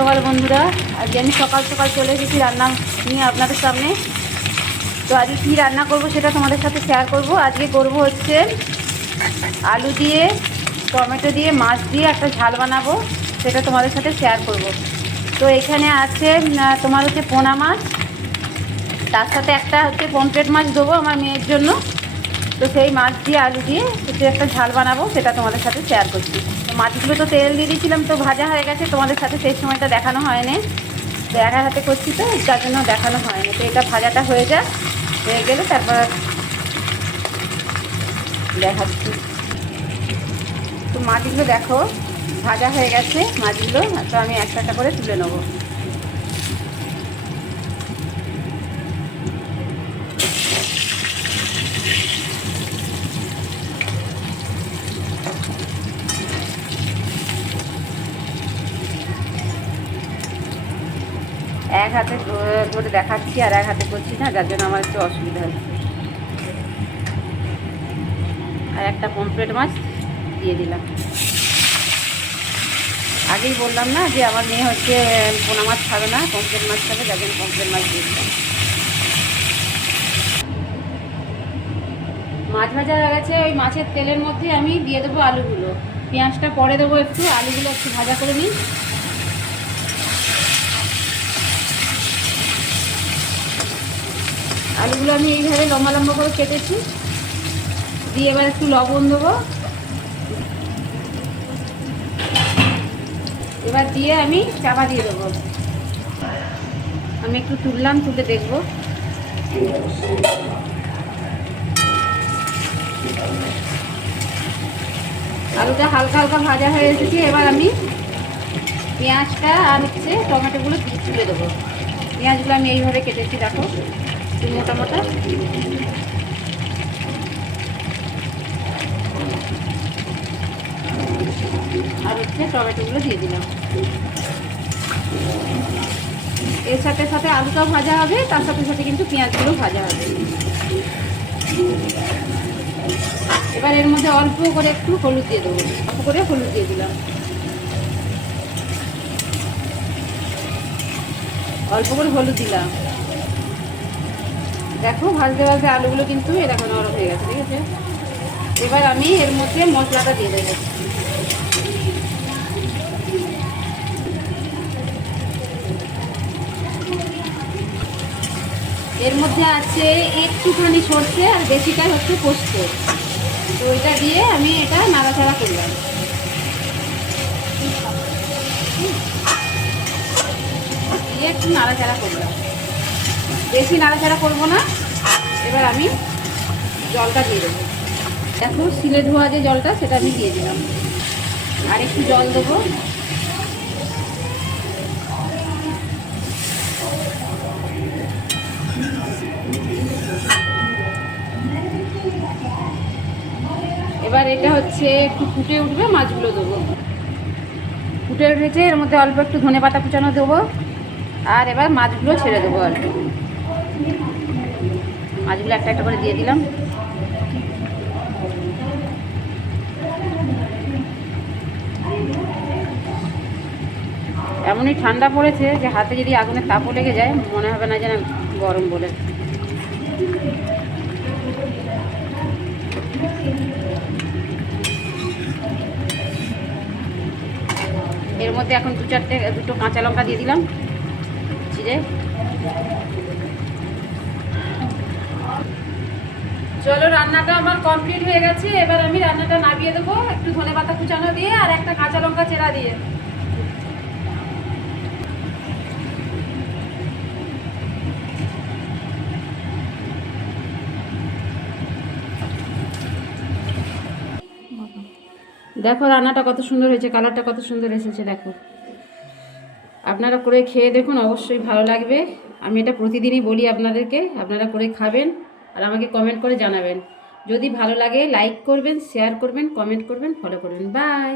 সকাল বন্ধুরা। আজকে আমি সকাল সকাল চলে এসেছি রান্না নিয়ে আপনাদের সামনে। তো আজকে কী রান্না করব সেটা তোমাদের সাথে শেয়ার করব। আজকে করব হচ্ছে আলু দিয়ে টমেটো দিয়ে মাছ দিয়ে একটা ঝাল বানাবো, সেটা তোমাদের সাথে শেয়ার করব। তো এখানে আছে তোমার হচ্ছে পোনা মাছ, তার সাথে একটা হচ্ছে পমফ্রেট মাছ দেবো আমার মেয়ের জন্য। তো সেই মাছ দিয়ে আলু দিয়ে হচ্ছে একটা ঝাল বানাবো, সেটা তোমাদের সাথে শেয়ার করছি। তো মাছগুলো তো তেল দিয়ে দিয়েছিলাম, তো ভাজা হয়ে গেছে, তোমাদের সাথে সেই সময়টা দেখানো হয়নি। তো একা হাতে করছি তো তার জন্য দেখানো হয়নি। তো এটা ভাজাটা হয়ে যাক, হয়ে গেলে তারপর দেখাচ্ছি। তো মাছগুলো দেখো ভাজা হয়ে গেছে মাছগুলো, তো আমি একটা একটা করে তুলে নেবো। এক হাতে করে দেখাচ্ছি আর এক হাতে করছি না, যার জন্য আমার একটু অসুবিধা হচ্ছে। আর একটা পমফ্রেট মাছ দিয়ে দিলাম। আগেই বললাম না যে আমার মেয়ে হচ্ছে পোনা মাছ খাবে না, পমফ্রেট মাছ খাবে, যার জন্য পমফ্রেট মাছ দিয়ে দিলাম। মাছ ভাজা হয়ে গেছে, ওই মাছের তেলের মধ্যে আমি দিয়ে দেবো আলুগুলো। পেঁয়াজটা পরে দেবো একটু, আলুগুলো একটু ভাজা করে নিই। আলুগুলো আমি এইভাবে লম্বা লম্বা করে কেটেছি, দিয়ে এবার একটু লবণ দেবো। এবার দিয়ে আমি চাপা দিয়ে দেবো। আমি একটু তুললাম, তুলে দেখবো। আলুটা হালকা হালকা ভাজা হয়ে এসেছে। এবার আমি পেঁয়াজটা আর হচ্ছে টমেটোগুলো তুলে দেবো। পেঁয়াজগুলো আমি এইভাবে কেটেছি, দেখো একটু মোটা মোটা। আর হচ্ছে টমেটোগুলো দিয়ে দিলাম। এর সাথে সাথে আলুটাও ভাজা হবে, তার সাথে সাথে কিন্তু পেঁয়াজগুলো ভাজা হবে। এবার এর মধ্যে অল্প করে একটু হলুদ দিয়ে দেবো, অল্প করে হলুদ দিয়ে দিলাম। অল্প করে হলুদ দিলাম। দেখো ভাজতে ভাজতে আলুগুলো কিন্তু এরকম নরম হয়ে গেছে, ঠিক আছে। এবার আমি এর মধ্যে মশলাটা দিয়ে দেবো। এর মধ্যে আছে একটুখানি সর্ষে আর বেশিটাই হচ্ছে পোস্ত। তো এটা দিয়ে আমি এটা নাড়াচাড়া করলাম। দিয়ে একটু নাড়াচাড়া করলাম, বেশি নাড়াচাড়া করবো না। এবার আমি জলটা দিয়ে দেবো। দেখো সিলে ধোয়া যে জলটা, সেটা আমি দিয়ে দিলাম। আর একটু জল দেবো। এবার এটা হচ্ছে একটু ফুটে উঠবে, মাছগুলো দেবো। ফুটে উঠেছে, এর মধ্যে অল্প একটু ধনেপাতা কুচানো দেবো। আর এবার মাছগুলো ছেড়ে দেবো। আর মাছগুলো একটা একটা করে দিয়ে দিলাম। এমনই ঠান্ডা পড়েছে যে হাতে যদি আগুনের তাপও লেগে যায় মনে হবে না যেন গরম বলে। এর মধ্যে এখন দুটো কাঁচা লঙ্কা দিয়ে দিলাম চিড়ে। চলো, রান্নাটা আমার কমপ্লিট হয়ে গেছে। এবার আমি রান্নাটা নামিয়ে দেবো একটু ধনেপাতা কুচানো দিয়ে আর একটা কাঁচা লঙ্কা চেরা দিয়ে। দেখো রান্নাটা কত সুন্দর হয়েছে, কালারটা কত সুন্দর এসেছে। দেখো আপনারা করে খেয়ে দেখুন, অবশ্যই ভালো লাগবে। আমি এটা প্রতিদিনই বলি আপনাদেরকে, আপনারা করে খাবেন আর আমাকে কমেন্ট করে জানাবেন। যদি ভালো লাগে লাইক করবেন, শেয়ার করবেন, কমেন্ট করবেন, ফলো করবেন। বাই।